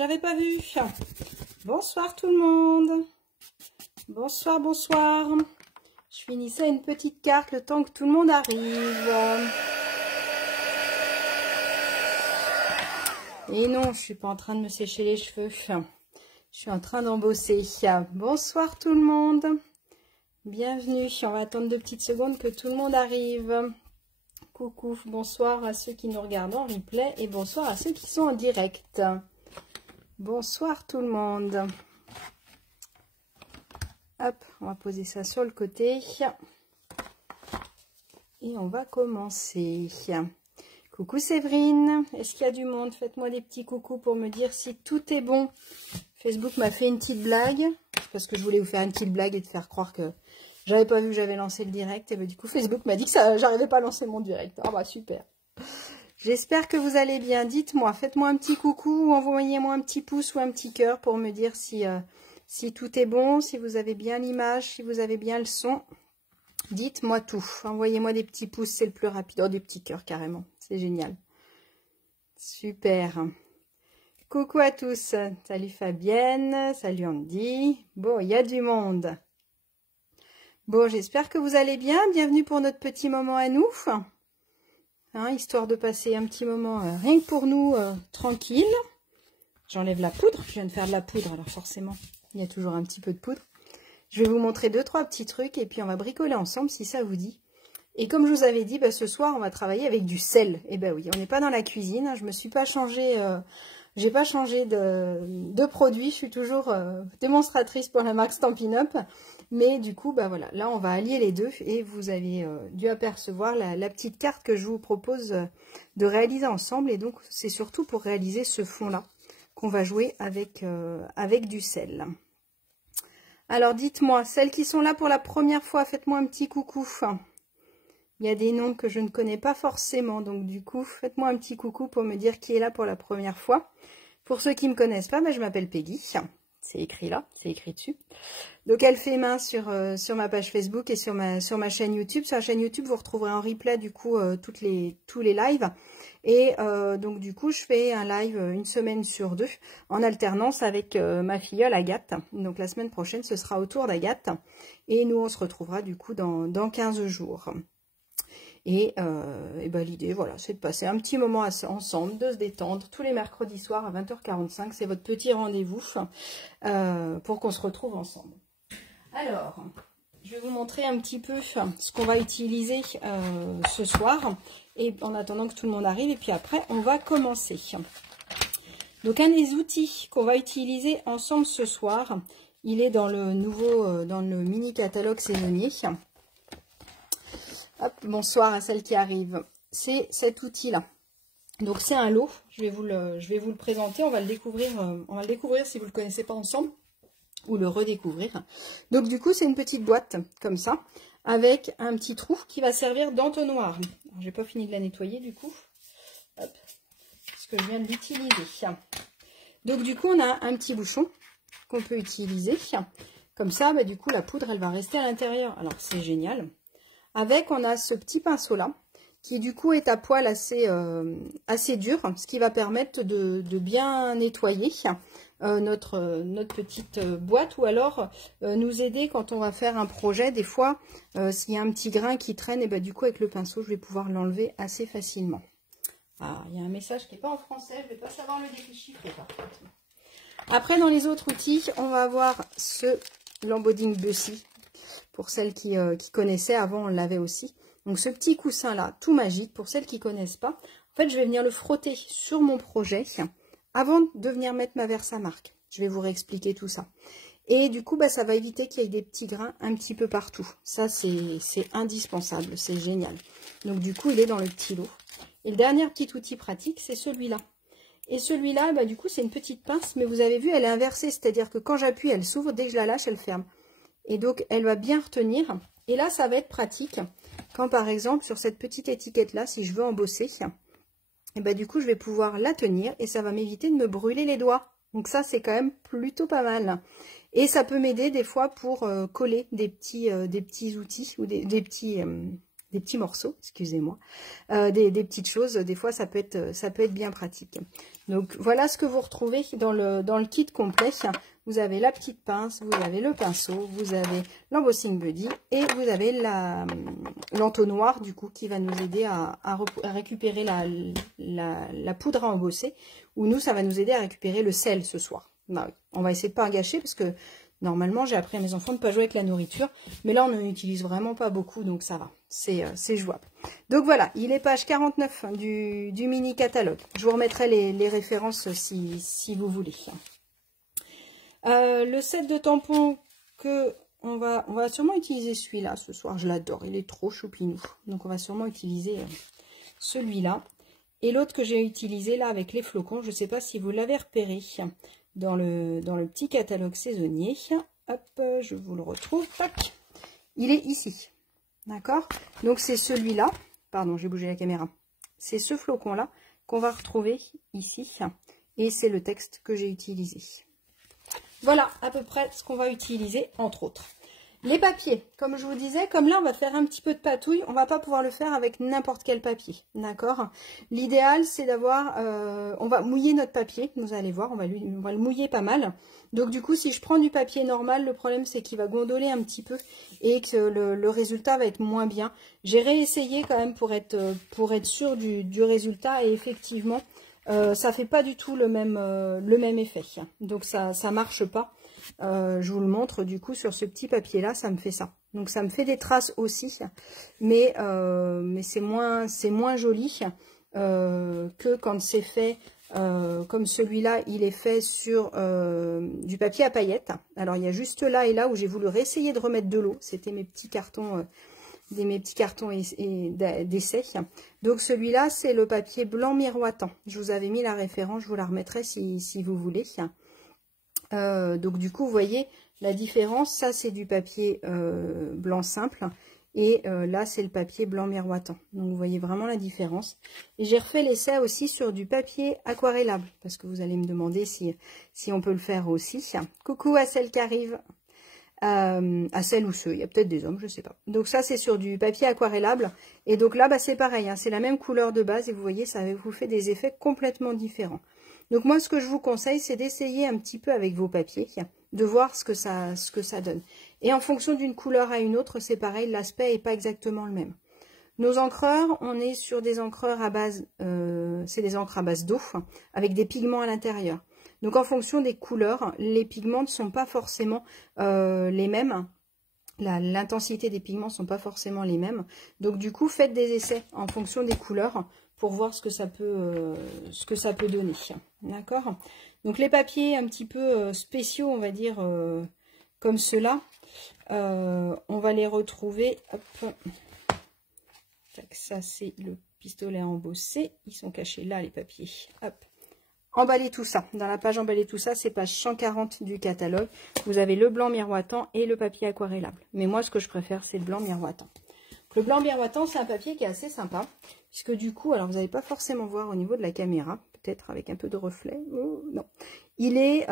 j'avais pas vu. Bonsoir tout le monde. Bonsoir, bonsoir. Je finissais une petite carte le temps que tout le monde arrive. Et non, je suis pas en train de me sécher les cheveux. Je suis en train d'embosser. Bonsoir tout le monde. Bienvenue. On va attendre 2 petites secondes que tout le monde arrive. Coucou, bonsoir à ceux qui nous regardent en replay et bonsoir à ceux qui sont en direct. Bonsoir tout le monde. Hop, on va poser ça sur le côté. Et on va commencer. Coucou Séverine, est-ce qu'il y a du monde? Faites-moi des petits coucous pour me dire si tout est bon. Facebook m'a fait une petite blague, parce que je voulais vous faire une petite blague et te faire croire que j'avais pas vu que j'avais lancé le direct. Et ben, du coup, Facebook m'a dit que j'arrivais pas à lancer mon direct. Ah bah super. J'espère que vous allez bien. Dites-moi, faites-moi un petit coucou ou envoyez-moi un petit pouce ou un petit cœur pour me dire si tout est bon, si vous avez bien l'image, si vous avez bien le son. Dites-moi tout. Envoyez-moi des petits pouces, c'est le plus rapide. Oh, des petits cœurs carrément. C'est génial. Super. Coucou à tous. Salut Fabienne. Salut Andy. Bon, il y a du monde. Bon, j'espère que vous allez bien. Bienvenue pour notre petit moment à nous. Hein, histoire de passer un petit moment rien que pour nous, tranquille. J'enlève la poudre. Je viens de faire de la poudre, alors forcément, il y a toujours un petit peu de poudre. Je vais vous montrer 2-3 petits trucs et puis on va bricoler ensemble si ça vous dit. Et comme je vous avais dit, bah, ce soir, on va travailler avec du sel. Et ben oui, on n'est pas dans la cuisine. Hein, je me suis pas changé... j'ai pas changé de produit, je suis toujours démonstratrice pour la marque Stampin' Up. Mais du coup, bah voilà, là on va allier les deux et vous avez dû apercevoir la petite carte que je vous propose de réaliser ensemble. Et donc c'est surtout pour réaliser ce fond-là qu'on va jouer avec du sel. Alors dites-moi, celles qui sont là pour la première fois, faites-moi un petit coucou. Il y a des noms que je ne connais pas forcément, donc du coup, faites-moi un petit coucou pour me dire qui est là pour la première fois. Pour ceux qui ne me connaissent pas, bah, je m'appelle Peggy. C'est écrit là, c'est écrit dessus. Donc elle fait main sur ma page Facebook et sur ma chaîne YouTube. Sur la chaîne YouTube, vous retrouverez en replay du coup tous les lives. Et donc du coup, je fais un live une semaine sur 2 en alternance avec ma filleule Agathe. Donc la semaine prochaine, ce sera au tour d'Agathe. Et nous, on se retrouvera du coup dans 15 jours. Et ben, l'idée, voilà, c'est de passer un petit moment ensemble, de se détendre tous les mercredis soirs à 20h45. C'est votre petit rendez-vous pour qu'on se retrouve ensemble. Alors, je vais vous montrer un petit peu ce qu'on va utiliser ce soir. Et en attendant que tout le monde arrive, et puis après, on va commencer. Donc, un des outils qu'on va utiliser ensemble ce soir, il est dans le nouveau, dans le mini catalogue saisonnier. Hop, bonsoir à celle qui arrive. C'est cet outil-là. Donc c'est un lot. Je vais vous le présenter. On va le découvrir si vous ne le connaissez pas ensemble, ou le redécouvrir. Donc du coup, c'est une petite boîte comme ça, avec un petit trou qui va servir d'entonnoir. Je n'ai pas fini de la nettoyer du coup. Hop, parce que je viens de l'utiliser. Donc du coup, on a un petit bouchon qu'on peut utiliser. Comme ça, bah, du coup, la poudre, elle va rester à l'intérieur. Alors c'est génial. Avec, on a ce petit pinceau là, qui du coup est à poil assez dur, ce qui va permettre de bien nettoyer notre petite boîte, ou alors nous aider quand on va faire un projet. Des fois, s'il y a un petit grain qui traîne, et ben du coup avec le pinceau, je vais pouvoir l'enlever assez facilement. Ah, il y a un message qui n'est pas en français, je ne vais pas savoir le déchiffrer par contre. Après, dans les autres outils, on va avoir ce l'embodding Bussy. Pour celles qui connaissaient, avant on l'avait aussi. Donc ce petit coussin là, tout magique, pour celles qui ne connaissent pas. En fait, je vais venir le frotter sur mon projet avant de venir mettre ma Versamark. Je vais vous réexpliquer tout ça. Et du coup, bah, ça va éviter qu'il y ait des petits grains un petit peu partout. Ça, c'est indispensable, c'est génial. Donc du coup, il est dans le petit lot. Et le dernier petit outil pratique, c'est celui-là. Et celui-là, bah, du coup, c'est une petite pince, mais vous avez vu, elle est inversée. C'est-à-dire que quand j'appuie, elle s'ouvre. Dès que je la lâche, elle ferme. Et donc, elle va bien retenir. Et là, ça va être pratique. Quand, par exemple, sur cette petite étiquette-là, si je veux embosser, et ben, du coup, je vais pouvoir la tenir. Et ça va m'éviter de me brûler les doigts. Donc ça, c'est quand même plutôt pas mal. Et ça peut m'aider des fois pour coller des petits outils ou des petits des petits morceaux, excusez-moi, des petites choses, des fois ça peut être bien pratique. Donc voilà ce que vous retrouvez dans le kit complet. Vous avez la petite pince, vous avez le pinceau, vous avez l'embossing buddy et vous avez l'entonnoir du coup qui va nous aider à récupérer la poudre à embosser, ou nous ça va nous aider à récupérer le sel ce soir. Bah oui, on va essayer de pas en gâcher parce que normalement j'ai appris à mes enfants de ne pas jouer avec la nourriture, mais là on n'en utilise vraiment pas beaucoup donc ça va, c'est jouable. Donc voilà, il est page 49 du mini catalogue. Je vous remettrai les références si vous voulez. Le set de tampons que on va sûrement utiliser celui-là ce soir, je l'adore, il est trop choupinou. Donc on va sûrement utiliser celui-là. Et l'autre que j'ai utilisé là avec les flocons, je ne sais pas si vous l'avez repéré dans le petit catalogue saisonnier. Hop, je vous le retrouve. Tac. Il est ici. D'accord? Donc c'est celui-là. Pardon, j'ai bougé la caméra. C'est ce flocon-là qu'on va retrouver ici. Et c'est le texte que j'ai utilisé. Voilà à peu près ce qu'on va utiliser, entre autres. Les papiers, comme je vous disais, comme là on va faire un petit peu de patouille, on va pas pouvoir le faire avec n'importe quel papier, d'accord? L'idéal c'est d'avoir, on va mouiller notre papier, vous allez voir, on va le mouiller pas mal. Donc du coup si je prends du papier normal, le problème c'est qu'il va gondoler un petit peu et que le résultat va être moins bien. J'ai réessayé quand même pour être sûr du résultat et effectivement ça fait pas du tout le même effet. Donc ça marche pas. Je vous le montre du coup sur ce petit papier là, ça me fait ça. Donc ça me fait des traces aussi, mais c'est moins joli que quand c'est fait comme celui-là, il est fait sur du papier à paillettes. Alors il y a juste là et là où j'ai voulu réessayer de remettre de l'eau. C'était mes petits cartons d'essai. Donc celui-là c'est le papier blanc miroitant. Je vous avais mis la référence, je vous la remettrai si vous voulez. Donc du coup vous voyez la différence, ça c'est du papier blanc simple et là c'est le papier blanc miroitant. Donc vous voyez vraiment la différence. Et j'ai refait l'essai aussi sur du papier aquarellable parce que vous allez me demander si on peut le faire aussi. Coucou à celle qui arrive, à celle ou ceux, il y a peut-être des hommes, je sais pas. Donc ça c'est sur du papier aquarellable et donc là bah, c'est pareil, hein, c'est la même couleur de base et vous voyez ça vous fait des effets complètement différents. Donc moi, ce que je vous conseille, c'est d'essayer un petit peu avec vos papiers, de voir ce que ça donne. Et en fonction d'une couleur à une autre, c'est pareil, l'aspect n'est pas exactement le même. Nos encreurs, on est sur des encreurs à base, c'est des encres à base d'eau, avec des pigments à l'intérieur. Donc en fonction des couleurs, les pigments ne sont pas forcément les mêmes. L'intensité des pigments ne sont pas forcément les mêmes. Donc du coup, faites des essais en fonction des couleurs pour voir ce que ça peut donner. D'accord? Donc les papiers un petit peu spéciaux, on va dire, comme ceux-là, on va les retrouver. Hop. Ça, c'est le pistolet embossé. Ils sont cachés là, les papiers. Hop. Emballer tout ça. Dans la page emballer tout ça, c'est page 140 du catalogue. Vous avez le blanc miroitant et le papier aquarellable. Mais moi, ce que je préfère, c'est le blanc miroitant. Le blanc miroitant, c'est un papier qui est assez sympa. Puisque du coup, alors vous n'allez pas forcément voir au niveau de la caméra, peut-être avec un peu de reflet. Oh, non. Il est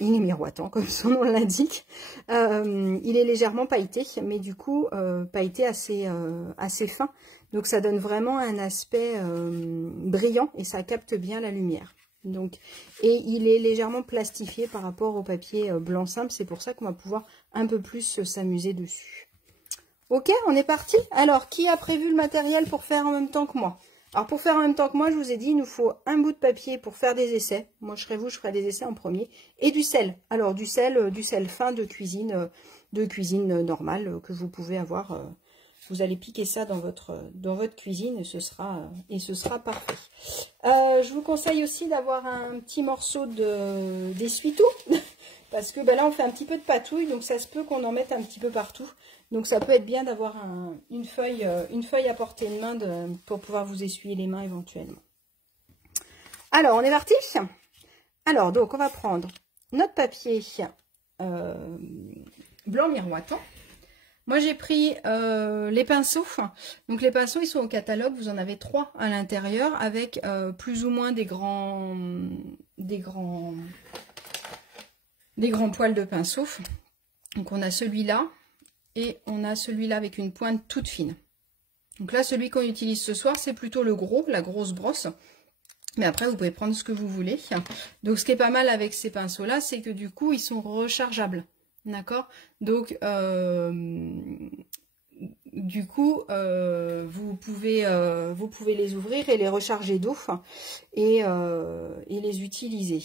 miroitant, comme son nom l'indique. Il est légèrement pailleté, mais du coup, pailleté assez fin. Donc ça donne vraiment un aspect brillant et ça capte bien la lumière. Donc, et il est légèrement plastifié par rapport au papier blanc simple. C'est pour ça qu'on va pouvoir un peu plus s'amuser dessus. Ok, on est parti. Alors, qui a prévu le matériel pour faire en même temps que moi? Alors, pour faire en même temps que moi, je vous ai dit, il nous faut un bout de papier pour faire des essais. Moi, je serai vous, je ferai des essais en premier. Et du sel. Alors, du sel fin de cuisine normale que vous pouvez avoir. Vous allez piquer ça dans votre cuisine et ce sera parfait. Je vous conseille aussi d'avoir un petit morceau d'essuie-tout. Parce que ben là, on fait un petit peu de patouille, donc ça se peut qu'on en mette un petit peu partout. Donc ça peut être bien d'avoir une feuille à portée de main pour pouvoir vous essuyer les mains éventuellement. Alors, on est parti. Alors, donc on va prendre notre papier blanc miroitant. Moi, j'ai pris les pinceaux. Donc les pinceaux, ils sont au catalogue. Vous en avez 3 à l'intérieur avec plus ou moins des grands poils de pinceau. Donc on a celui-là et on a celui-là avec une pointe toute fine. Donc là, celui qu'on utilise ce soir, c'est plutôt le gros, la grosse brosse. Mais après, vous pouvez prendre ce que vous voulez. Donc, ce qui est pas mal avec ces pinceaux-là, c'est que du coup, ils sont rechargeables. D'accord? Donc, du coup, vous pouvez les ouvrir et les recharger d'eau et les utiliser.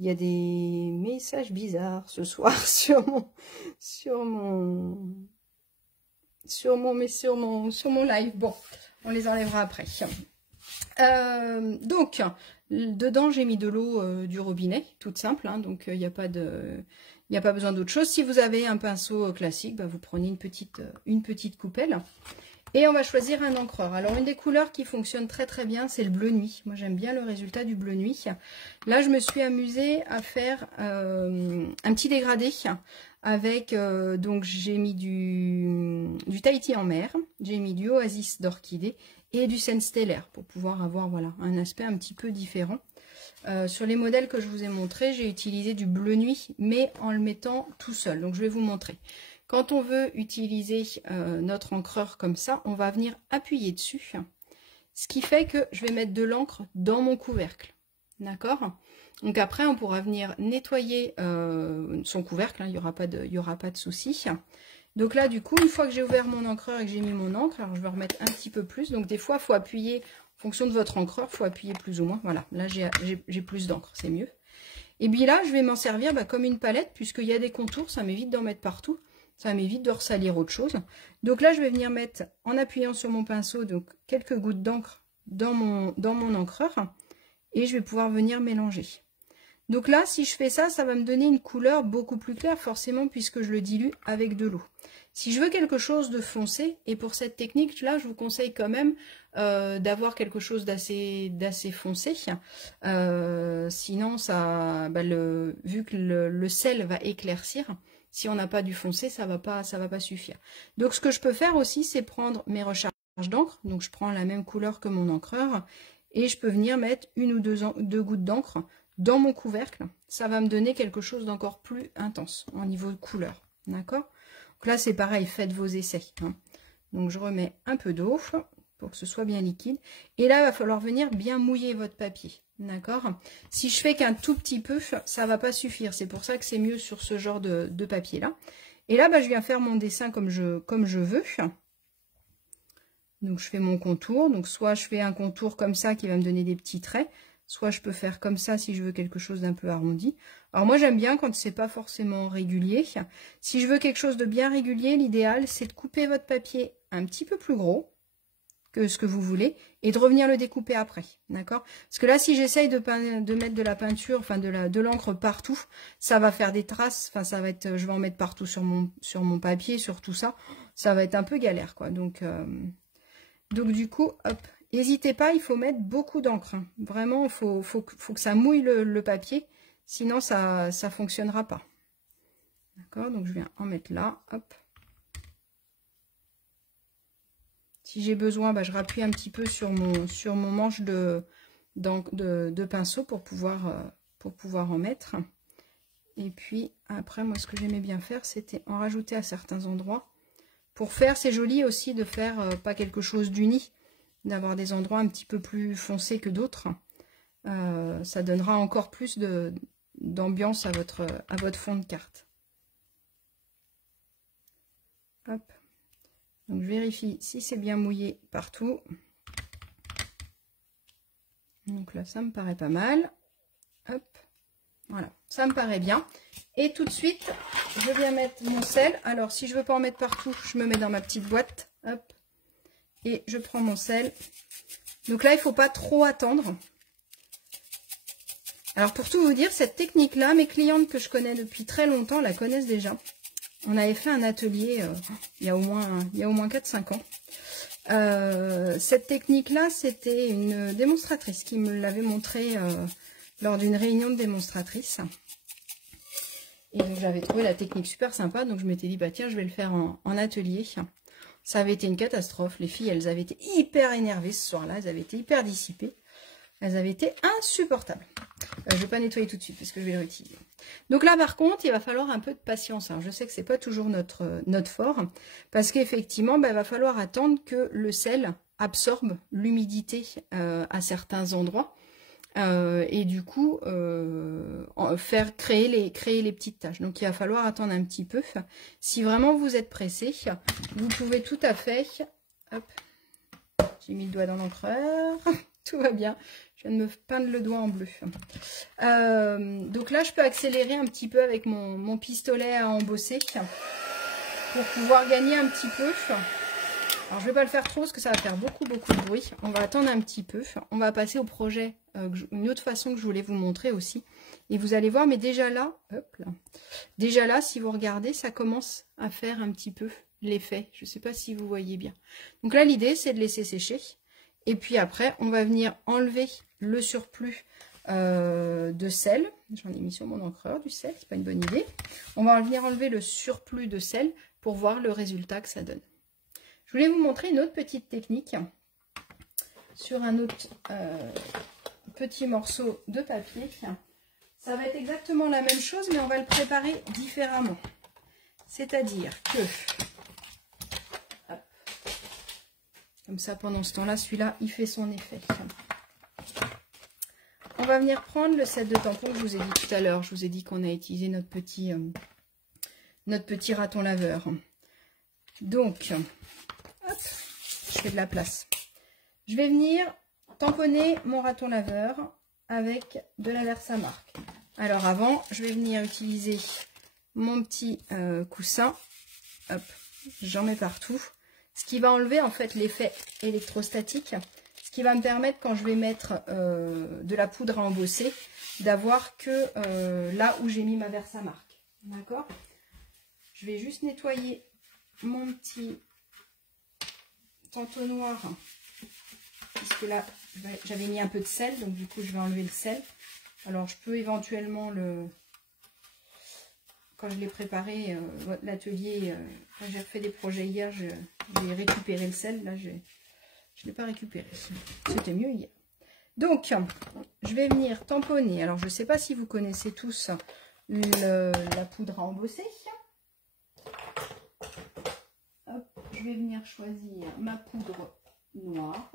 Il y a des messages bizarres ce soir sur mon live. Bon, on les enlèvera après. Donc, dedans, j'ai mis de l'eau du robinet, toute simple. Hein, donc, il n'y a pas besoin d'autre chose. Si vous avez un pinceau classique, bah, vous prenez une petite coupelle. Et on va choisir un encreur. Alors, une des couleurs qui fonctionne très très bien, c'est le bleu nuit. Moi, j'aime bien le résultat du bleu nuit. Là, je me suis amusée à faire un petit dégradé avec, donc j'ai mis du Tahiti en mer, j'ai mis du Oasis d'orchidée et du Scène stellaire pour pouvoir avoir voilà, un aspect un petit peu différent. Sur les modèles que je vous ai montrés, j'ai utilisé du bleu nuit, mais en le mettant tout seul. Donc, je vais vous montrer. Quand on veut utiliser notre encreur comme ça, on va venir appuyer dessus. Ce qui fait que je vais mettre de l'encre dans mon couvercle. D'accord? Donc après, on pourra venir nettoyer son couvercle. Hein, il n'y aura pas de souci. Donc là, du coup, une fois que j'ai ouvert mon encreur et que j'ai mis mon encre, alors je vais remettre un petit peu plus. Donc des fois, il faut appuyer, en fonction de votre encreur, il faut appuyer plus ou moins. Voilà, là, j'ai plus d'encre, c'est mieux. Et puis là, je vais m'en servir comme une palette, puisqu'il y a des contours, ça m'évite d'en mettre partout. Ça m'évite de ressalir autre chose. Donc là, je vais venir mettre, en appuyant sur mon pinceau, donc quelques gouttes d'encre dans mon encreur. Et je vais pouvoir venir mélanger. Donc là, si je fais ça, ça va me donner une couleur beaucoup plus claire, forcément, puisque je le dilue avec de l'eau. Si je veux quelque chose de foncé, et pour cette technique-là, je vous conseille quand même d'avoir quelque chose d'assez foncé. Sinon, vu que le sel va éclaircir, si on n'a pas du foncé, ça va pas suffire. Donc, ce que je peux faire aussi, c'est prendre mes recharges d'encre. Donc, je prends la même couleur que mon encreur et je peux venir mettre une ou deux gouttes d'encre dans mon couvercle. Ça va me donner quelque chose d'encore plus intense au niveau de couleur. D'accord? Donc là, c'est pareil, faites vos essais. Hein. Donc, je remets un peu d'eau pour que ce soit bien liquide. Et là, il va falloir venir bien mouiller votre papier. D'accord? Si je fais qu'un tout petit peu, ça va pas suffire. C'est pour ça que c'est mieux sur ce genre de papier-là. Et là, je viens faire mon dessin comme je veux. Donc, je fais mon contour. Donc, soit je fais un contour comme ça qui va me donner des petits traits. Soit je peux faire comme ça si je veux quelque chose d'un peu arrondi. Alors, moi, j'aime bien quand c'est pas forcément régulier. Si je veux quelque chose de bien régulier, l'idéal, c'est de couper votre papier un petit peu plus gros que ce que vous voulez et de revenir le découper après, d'accord? Parce que là, si j'essaye de mettre de la peinture, enfin de l'encre partout, ça va faire des traces, enfin ça va être, je vais en mettre partout sur mon papier, sur tout ça, ça va être un peu galère, quoi. Donc du coup, hop, n'hésitez pas, il faut mettre beaucoup d'encre, hein. Vraiment, il faut que ça mouille le papier, sinon ça fonctionnera pas, d'accord? Donc je viens en mettre là, hop. Si j'ai besoin, je rappuie un petit peu sur mon manche de pinceau pour pouvoir en mettre. Et puis après, moi, ce que j'aimais bien faire, c'était en rajouter à certains endroits. Pour faire, c'est joli aussi de faire pas quelque chose d'uni, d'avoir des endroits un petit peu plus foncés que d'autres. Ça donnera encore plus d'ambiance à votre fond de carte. Hop. Donc, je vérifie si c'est bien mouillé partout. Donc là, ça me paraît pas mal. Hop. Voilà, ça me paraît bien. Et tout de suite, je viens mettre mon sel. Alors, si je veux pas en mettre partout, je me mets dans ma petite boîte. Hop. Et je prends mon sel. Donc là, il ne faut pas trop attendre. Alors, pour tout vous dire, cette technique-là, mes clientes que je connais depuis très longtemps la connaissent déjà. On avait fait un atelier il y a au moins 4-5 ans. Cette technique-là, c'était une démonstratrice qui me l'avait montré lors d'une réunion de démonstratrices. Et donc, j'avais trouvé la technique super sympa. Donc, je m'étais dit, bah tiens, je vais le faire en atelier. Ça avait été une catastrophe. Les filles, elles avaient été hyper énervées ce soir-là. Elles avaient été hyper dissipées. elles avaient été insupportables. Je ne vais pas nettoyer tout de suite parce que je vais les réutiliser. Donc là, par contre, il va falloir un peu de patience. Alors, je sais que c'est pas toujours notre fort, parce qu'effectivement, il va falloir attendre que le sel absorbe l'humidité à certains endroits. Et du coup, faire créer les petites taches. Donc, il va falloir attendre un petit peu. Si vraiment vous êtes pressé, vous pouvez tout à fait... Hop, j'ai mis le doigt dans l'encreur. Tout va bien. Je viens de me peindre le doigt en bleu. Donc là, je peux accélérer un petit peu avec mon pistolet à embosser pour pouvoir gagner un petit peu. Alors, je ne vais pas le faire trop parce que ça va faire beaucoup de bruit. On va attendre un petit peu. On va passer au projet, une autre façon que je voulais vous montrer aussi. Et vous allez voir, mais déjà là, hop là, déjà là, si vous regardez, ça commence à faire un petit peu l'effet. Je ne sais pas si vous voyez bien. Donc là, l'idée, c'est de laisser sécher. Et puis après, on va venir enlever le surplus de sel. J'en ai mis sur mon encreur du sel, c'est pas une bonne idée. On va venir enlever le surplus de sel pour voir le résultat que ça donne. Je voulais vous montrer une autre petite technique sur un autre petit morceau de papier. Ça va être exactement la même chose, mais on va le préparer différemment. C'est-à-dire que... Hop, comme ça, pendant ce temps-là, celui-là, il fait son effet. On va venir prendre le set de tampons que je vous ai dit tout à l'heure. Je vous ai dit qu'on a utilisé notre petit raton laveur. Donc, hop, je fais de la place. Je vais venir tamponner mon raton laveur avec de la Versamark. Alors avant, je vais venir utiliser mon petit coussin. Hop, j'en mets partout. Ce qui va enlever en fait l'effet électrostatique. Ce qui va me permettre, quand je vais mettre de la poudre à embosser, d'avoir que là où j'ai mis ma Versamark. D'accord? Je vais juste nettoyer mon petit entonnoir. Puisque là, j'avais mis un peu de sel, donc du coup, je vais enlever le sel. Alors, je peux éventuellement quand je l'ai préparé, l'atelier, quand j'ai refait des projets hier, j'ai récupéré le sel. Là, je ne l'ai pas récupéré. C'était mieux hier. Donc, je vais venir tamponner. Alors, je ne sais pas si vous connaissez tous la poudre à embosser. Hop, je vais venir choisir ma poudre noire.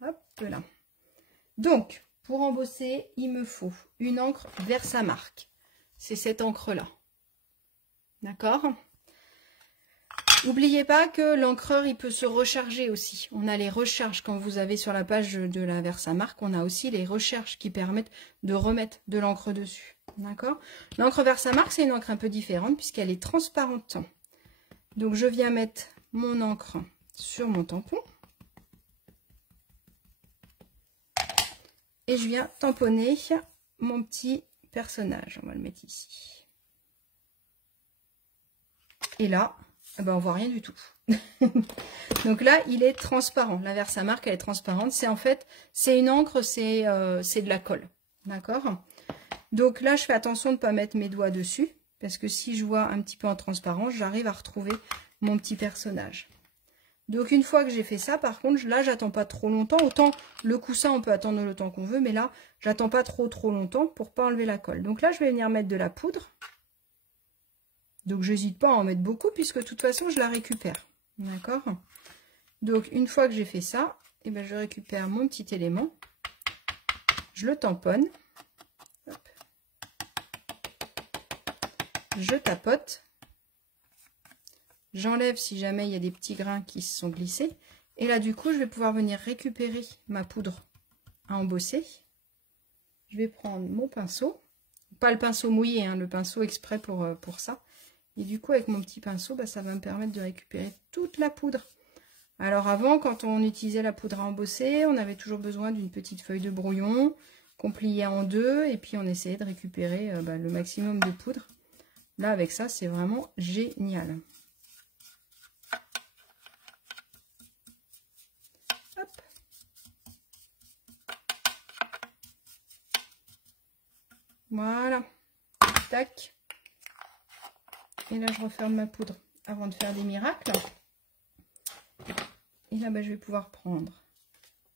Hop là. Donc, pour embosser, il me faut une encre Versamark. C'est cette encre-là. D'accord? N'oubliez pas que l'encreur, il peut se recharger aussi. On a les recharges, quand vous avez sur la page de la Versamark, on a aussi les recharges qui permettent de remettre de l'encre dessus. D'accord? L'encre Versamark, c'est une encre un peu différente puisqu'elle est transparente. Donc, je viens mettre mon encre sur mon tampon. Et je viens tamponner mon petit personnage. On va le mettre ici. Et là, eh ben, on voit rien du tout. Donc là, il est transparent. La Versamark, elle est transparente. C'est en fait, c'est une encre, c'est de la colle. D'accord? Donc là, je fais attention de ne pas mettre mes doigts dessus. Parce que si je vois un petit peu en transparence, j'arrive à retrouver mon petit personnage. Donc une fois que j'ai fait ça, par contre, là, j'attends pas trop longtemps. Autant le coussin, on peut attendre le temps qu'on veut, mais là, j'attends pas trop longtemps pour pas enlever la colle. Donc là, je vais venir mettre de la poudre. Donc je n'hésite pas à en mettre beaucoup, puisque de toute façon, je la récupère. D'accord? Donc une fois que j'ai fait ça, eh ben, je récupère mon petit élément. Je le tamponne. Hop. Je tapote. J'enlève si jamais il y a des petits grains qui se sont glissés. Et là, du coup, je vais pouvoir venir récupérer ma poudre à embosser. Je vais prendre mon pinceau. Pas le pinceau mouillé, hein, le pinceau exprès pour ça. Et du coup, avec mon petit pinceau, bah, ça va me permettre de récupérer toute la poudre. Alors avant, quand on utilisait la poudre à embosser, on avait toujours besoin d'une petite feuille de brouillon qu'on pliait en deux. Et puis, on essayait de récupérer le maximum de poudre. Là, avec ça, c'est vraiment génial. Voilà, tac. Et là, je referme ma poudre avant de faire des miracles. Et là, bah, je vais pouvoir prendre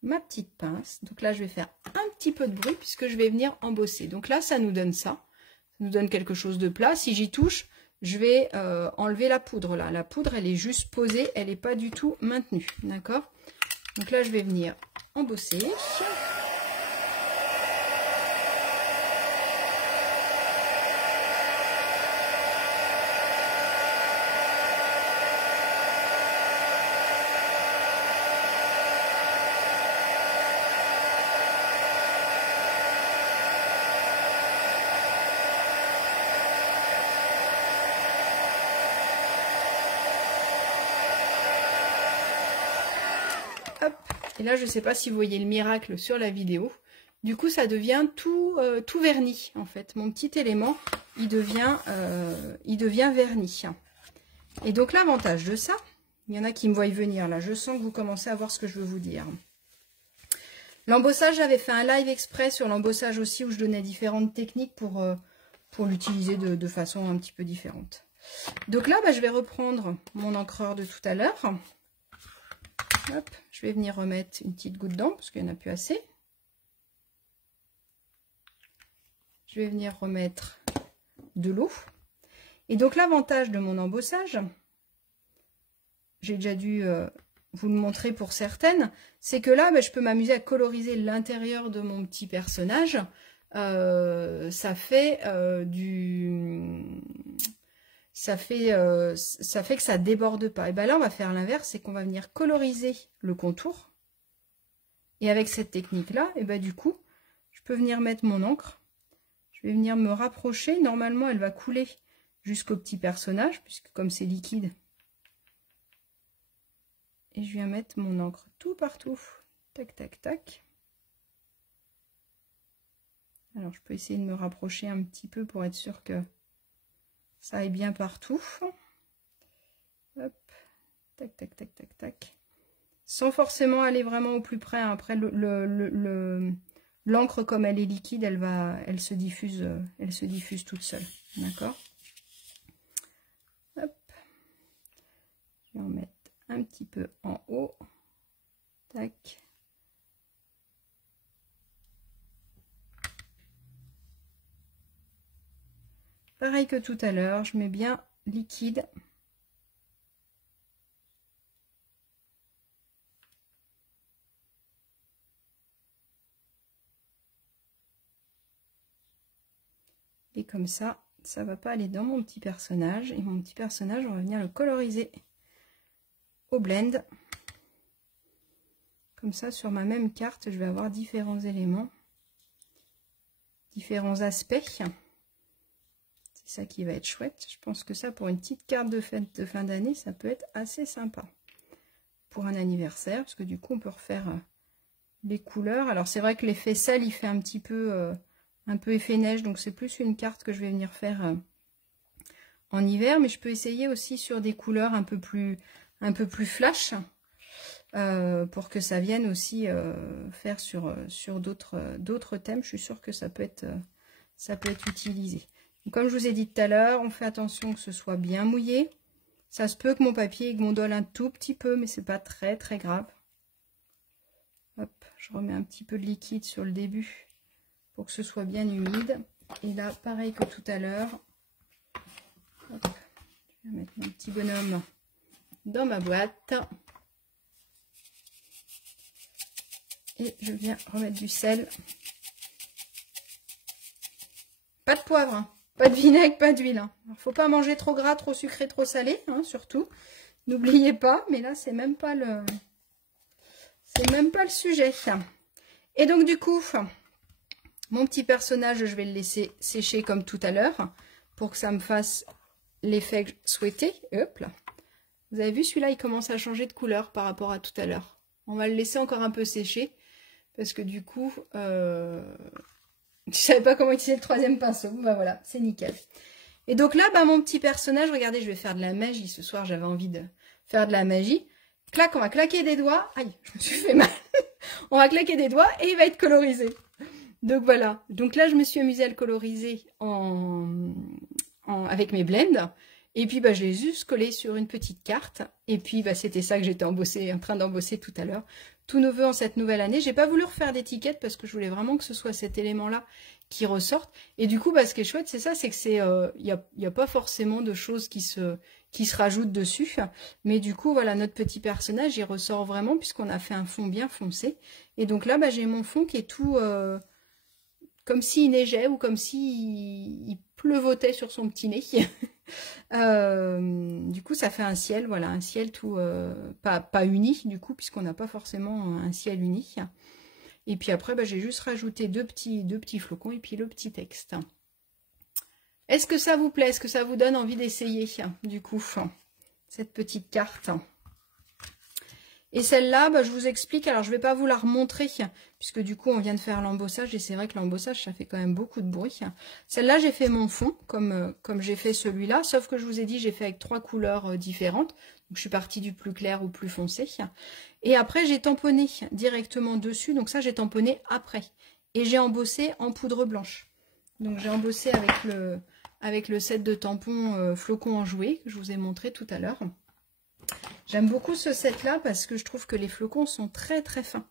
ma petite pince. Donc là, je vais faire un petit peu de bruit puisque je vais venir embosser. Donc là, ça nous donne ça. Ça nous donne quelque chose de plat. Si j'y touche, je vais enlever la poudre là. La poudre, elle est juste posée. Elle n'est pas du tout maintenue. D'accord? Donc là, je vais venir embosser. Hop. Et là, je ne sais pas si vous voyez le miracle sur la vidéo. Du coup, ça devient tout verni, en fait. Mon petit élément, il devient verni. Et donc, l'avantage de ça, il y en a qui me voient venir là. Je sens que vous commencez à voir ce que je veux vous dire. L'embossage, j'avais fait un live exprès sur l'embossage aussi, où je donnais différentes techniques pour l'utiliser de façon un petit peu différente. Donc là, je vais reprendre mon encreur de tout à l'heure. Hop, je vais venir remettre une petite goutte dedans parce qu'il n'y en a plus assez. Je vais venir remettre de l'eau. Et donc l'avantage de mon embossage, j'ai déjà dû vous le montrer pour certaines, c'est que là, je peux m'amuser à coloriser l'intérieur de mon petit personnage. Ça fait ça fait que ça déborde pas. Et bien là, on va faire l'inverse, c'est qu'on va venir coloriser le contour. Et avec cette technique-là, et du coup, je peux venir mettre mon encre. Je vais venir me rapprocher. Normalement, elle va couler jusqu'au petit personnage, puisque comme c'est liquide. Et je viens mettre mon encre tout partout. Tac, tac, tac. Alors, je peux essayer de me rapprocher un petit peu pour être sûr que ça aille bien partout. Hop, tac, tac, tac, tac, tac. Sans forcément aller vraiment au plus près. Après, l'encre, comme elle est liquide, elle se diffuse toute seule. D'accord? Hop. Je vais en mettre un petit peu en haut. Tac. Pareil que tout à l'heure, je mets bien liquide. Et comme ça ne va pas aller dans mon petit personnage. Et mon petit personnage, on va venir le coloriser au blend. Comme ça, sur ma même carte, je vais avoir différents éléments, différents aspects. C'est ça qui va être chouette. Je pense que ça, pour une petite carte de fête de fin d'année, ça peut être assez sympa. Pour un anniversaire, parce que du coup, on peut refaire les couleurs. Alors, c'est vrai que l'effet sel, il fait un petit peu, effet neige. Donc, c'est plus une carte que je vais venir faire en hiver. Mais je peux essayer aussi sur des couleurs un peu plus flash. Pour que ça vienne aussi faire sur d'autres thèmes. Je suis sûre que ça peut être utilisé. Donc, comme je vous ai dit tout à l'heure, on fait attention que ce soit bien mouillé. Ça se peut que mon papier gondole un tout petit peu, mais c'est pas très très grave. Hop, je remets un petit peu de liquide sur le début pour que ce soit bien humide. Et là, pareil que tout à l'heure, je vais mettre mon petit bonhomme dans ma boîte. Et je viens remettre du sel. Pas de poivre, hein. Pas de vinaigre, pas d'huile. Hein. Il ne faut pas manger trop gras, trop sucré, trop salé, hein, surtout. N'oubliez pas, mais là, c'est même pas le sujet. Et donc, du coup, mon petit personnage, je vais le laisser sécher comme tout à l'heure pour que ça me fasse l'effet souhaité. Hop là. Vous avez vu, celui-là, il commence à changer de couleur par rapport à tout à l'heure. On va le laisser encore un peu sécher parce que du coup... je savais pas comment utiliser le troisième pinceau. Voilà, c'est nickel. Et donc là, mon petit personnage, regardez, je vais faire de la magie. Ce soir, j'avais envie de faire de la magie. Clac, on va claquer des doigts. Aïe, je me suis fait mal. On va claquer des doigts et il va être colorisé. Donc voilà. Donc là, je me suis amusée à le coloriser avec mes blends. Et puis bah, je l'ai juste collé sur une petite carte. Et puis bah, c'était ça que j'étais en train d'embosser tout à l'heure. Tous nos vœux en cette nouvelle année. J'ai pas voulu refaire d'étiquette parce que je voulais vraiment que ce soit cet élément-là qui ressorte. Et du coup, bah, ce qui est chouette, c'est ça, c'est que c'est, y a pas forcément de choses qui se rajoutent dessus. Mais du coup, voilà, notre petit personnage, il ressort vraiment puisqu'on a fait un fond bien foncé. Et donc là, bah, j'ai mon fond qui est tout comme s'il neigeait ou comme s'il pleuvotait sur son petit nez. Du coup, ça fait un ciel, voilà, un ciel tout pas uni du coup, puisqu'on n'a pas forcément un ciel uni. Et puis après, bah, j'ai juste rajouté deux petits flocons et puis le petit texte. Est-ce que ça vous plaît? Est-ce que ça vous donne envie d'essayer, du coup, cette petite carte? Et celle-là, bah, je vous explique, alors je ne vais pas vous la remontrer, puisque du coup on vient de faire l'embossage, et c'est vrai que l'embossage, ça fait quand même beaucoup de bruit. Celle-là, j'ai fait mon fond, comme j'ai fait celui-là, sauf que je vous ai dit, j'ai fait avec 3 couleurs différentes. Donc je suis partie du plus clair au plus foncé. Et après, j'ai tamponné directement dessus, donc ça, j'ai tamponné après. Et j'ai embossé en poudre blanche. Donc j'ai embossé avec le set de tampons flocons enjoués, que je vous ai montré tout à l'heure. J'aime beaucoup ce set-là parce que je trouve que les flocons sont très très fins.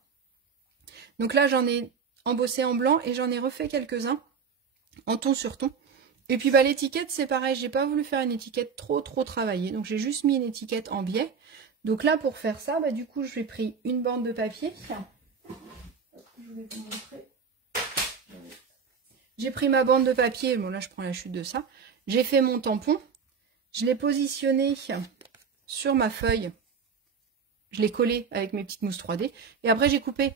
Donc là, j'en ai embossé en blanc et j'en ai refait quelques-uns en ton sur ton. Et puis bah, l'étiquette, c'est pareil, j'ai pas voulu faire une étiquette trop travaillée. Donc j'ai juste mis une étiquette en biais. Donc là, pour faire ça, bah, du coup, j'ai pris une bande de papier. Je vais vous montrer. J'ai pris ma bande de papier. Bon, là, je prends la chute de ça. J'ai fait mon tampon. Je l'ai positionné sur ma feuille, je l'ai collé avec mes petites mousses 3D, et après j'ai coupé.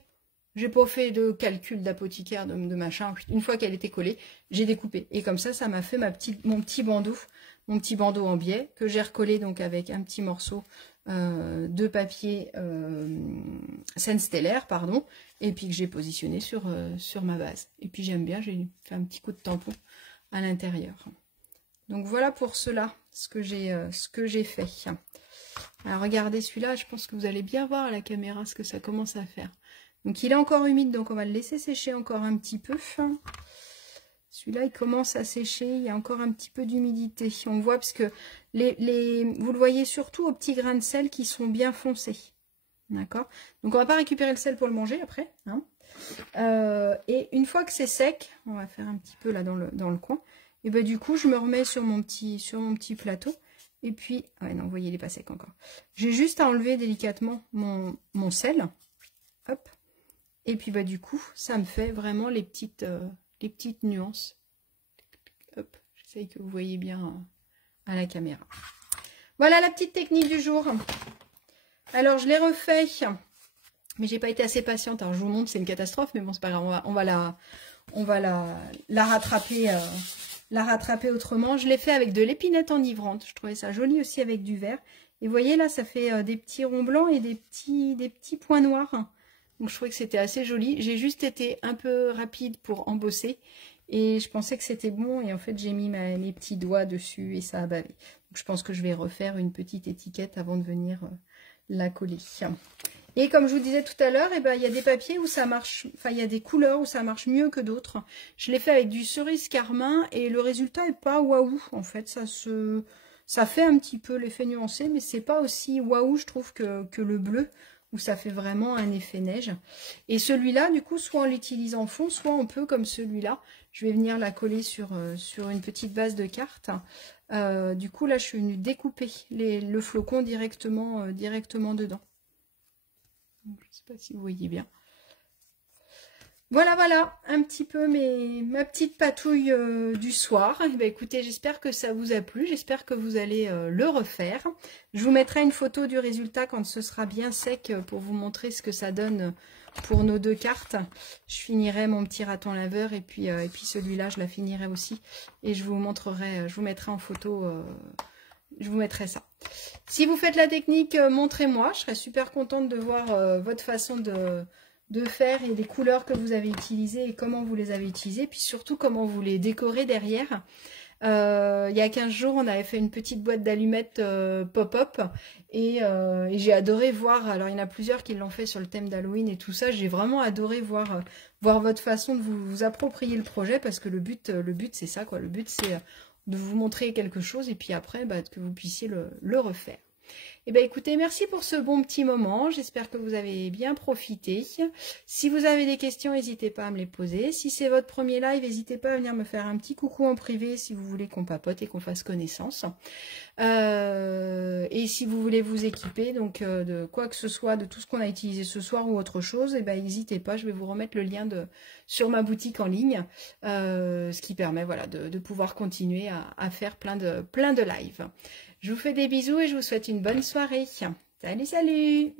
J'ai pas fait de calcul d'apothicaire, de machin. Une fois qu'elle était collée, j'ai découpé. Et comme ça m'a fait mon petit bandeau en biais, que j'ai recollé donc avec un petit morceau de papier scène stellaire, pardon, et puis que j'ai positionné sur ma base. Et puis j'aime bien, j'ai fait un petit coup de tampon à l'intérieur. Donc voilà pour cela, ce que j'ai fait. Alors regardez celui-là, je pense que vous allez bien voir à la caméra ce que ça commence à faire. Donc il est encore humide, donc on va le laisser sécher encore un petit peu. Celui-là, il commence à sécher, il y a encore un petit peu d'humidité. On voit parce que vous le voyez surtout aux petits grains de sel qui sont bien foncés. D'accord? Donc on va pas récupérer le sel pour le manger après. Hein. Et une fois que c'est sec, on va faire un petit peu là dans le coin. Et ben du coup, je me remets sur mon petit plateau. Et puis, ouais non, vous voyez, il n'est pas sec encore. J'ai juste à enlever délicatement mon sel. Hop. Et puis, bah, du coup, ça me fait vraiment les petites nuances. Hop. J'essaye que vous voyez bien à la caméra. Voilà la petite technique du jour. Alors, je l'ai refait. Mais j'ai pas été assez patiente. Alors, je vous montre, c'est une catastrophe. Mais bon, c'est pas grave. On va la rattraper. La rattraper autrement. Je l'ai fait avec de l'épinette enivrante. Je trouvais ça joli aussi avec du vert. Et vous voyez là, ça fait des petits ronds blancs et des petits points noirs. Donc je trouvais que c'était assez joli. J'ai juste été un peu rapide pour embosser. Et je pensais que c'était bon. Et en fait, j'ai mis mes petits doigts dessus et ça a bavé. Donc je pense que je vais refaire une petite étiquette avant de venir la coller. Et comme je vous disais tout à l'heure, eh ben, il y a des papiers où ça marche, enfin il y a des couleurs où ça marche mieux que d'autres. Je l'ai fait avec du cerise carmin et le résultat est pas waouh en fait. Ça fait un petit peu l'effet nuancé, mais c'est pas aussi waouh je trouve que le bleu où ça fait vraiment un effet neige. Et celui-là, du coup, soit on l'utilise en fond, soit on peut comme celui-là. Je vais venir la coller sur une petite base de cartes. Du coup, là, je suis venue découper le flocon directement dedans. Je ne sais pas si vous voyez bien. Voilà, un petit peu ma petite patouille du soir. Et bien, écoutez, j'espère que ça vous a plu. J'espère que vous allez le refaire. Je vous mettrai une photo du résultat quand ce sera bien sec pour vous montrer ce que ça donne pour nos deux cartes. Je finirai mon petit raton laveur et puis celui-là, je la finirai aussi. Et je vous montrerai, je vous mettrai en photo... je vous mettrai ça. Si vous faites la technique, montrez-moi. Je serais super contente de voir votre façon de faire et les couleurs que vous avez utilisées et comment vous les avez utilisées. Puis surtout, comment vous les décorez derrière. Il y a 15 jours, on avait fait une petite boîte d'allumettes pop-up. Et j'ai adoré voir. Alors, il y en a plusieurs qui l'ont fait sur le thème d'Halloween et tout ça. J'ai vraiment adoré voir votre façon de vous approprier le projet. Parce que le but c'est ça, quoi. Le but, c'est... vous montrer quelque chose et puis après que vous puissiez le refaire. Eh bien écoutez, merci pour ce bon petit moment, j'espère que vous avez bien profité. Si vous avez des questions, n'hésitez pas à me les poser. Si c'est votre premier live, n'hésitez pas à venir me faire un petit coucou en privé si vous voulez qu'on papote et qu'on fasse connaissance. Et si vous voulez vous équiper donc de quoi que ce soit, de tout ce qu'on a utilisé ce soir ou autre chose, eh ben n'hésitez pas, je vais vous remettre le lien sur ma boutique en ligne, ce qui permet voilà, de pouvoir continuer à faire plein de lives. Je vous fais des bisous et je vous souhaite une bonne soirée. Salut, salut!